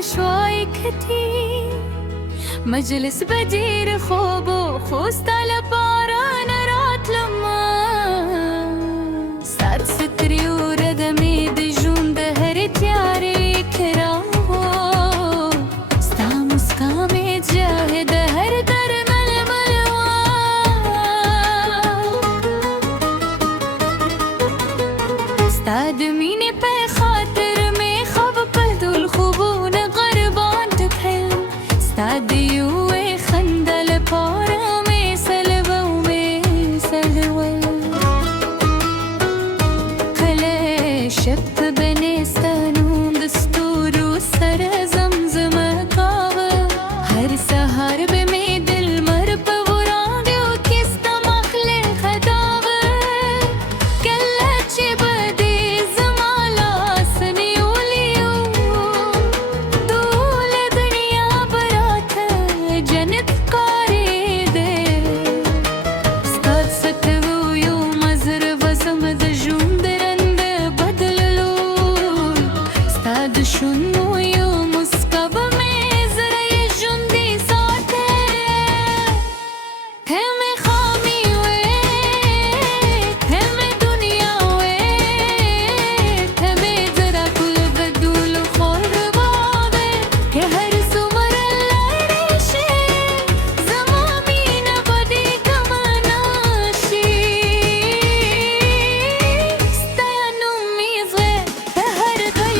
نشوای کتی مجلس بجیر خوب و خوست لپاره نراتلما سات ستری و ردمی د ژوند د هرې تیارې کراوه ستا مسکا مې جاهد د هر درمل ملوا ستا د مینې په خاطر مې خواب په دول خوبونه غربان ټپل ستا د یوې خنده لپاره مې سلوه و مې سلول شب په بنستانو د ستورو سره زمزمه کاوه هر سهار به مې د لمر په وړاندو کې ستا مخلې خداوه کله چې به دې زما لاس نیولی و ټوله دنیا به راته جنت ښکارېده ستا څخه یو مزر وزم د ژوند د شونو یو مسکا به مې زړه یې ژوندی ساته ته مې خامي وې ته مې دنیا وې ته مې زړه ټول بدلو قربانه که هر څومره لرې شي زما مینه به دې کمه نشي ستا نوم مې زړه په هر ځای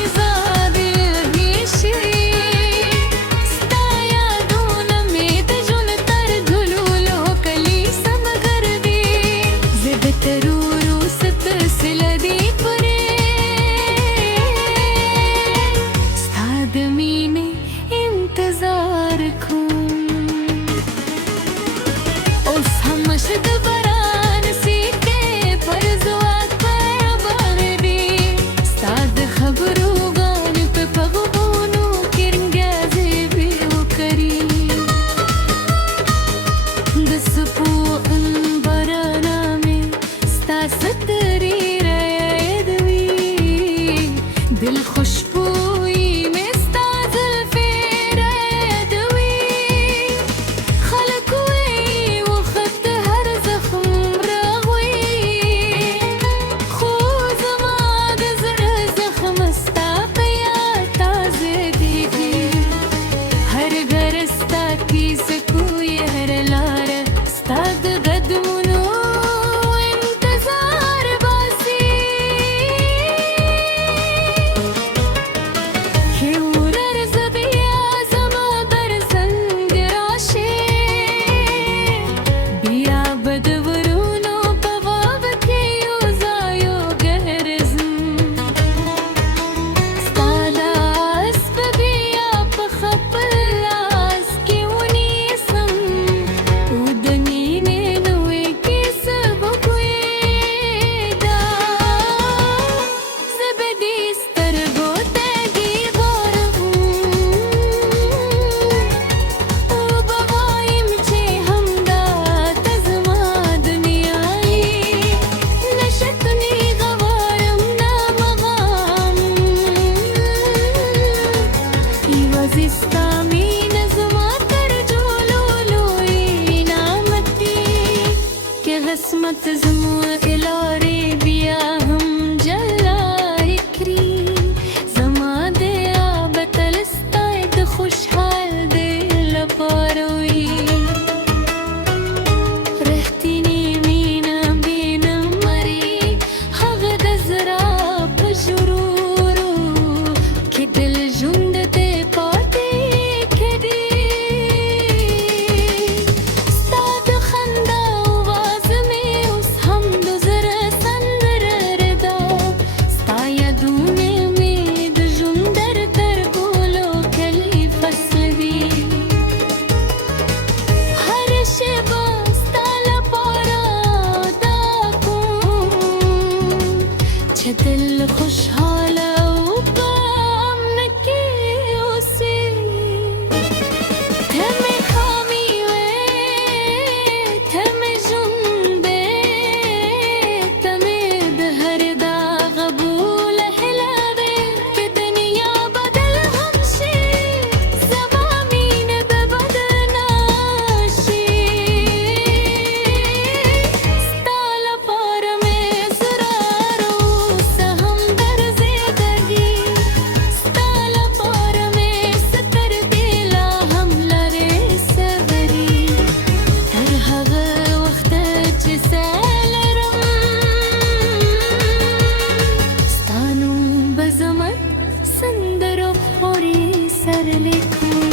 قسمت زموږ لارې بیا هم جلا کړي زما د یابه تل ستا د خوشحال دې لپاره وي رښتینې مینه بې نمرې هغه د زړه په ژورو کې د ژوند دې پاتې کړي ستا د خندا خوری سر لیکن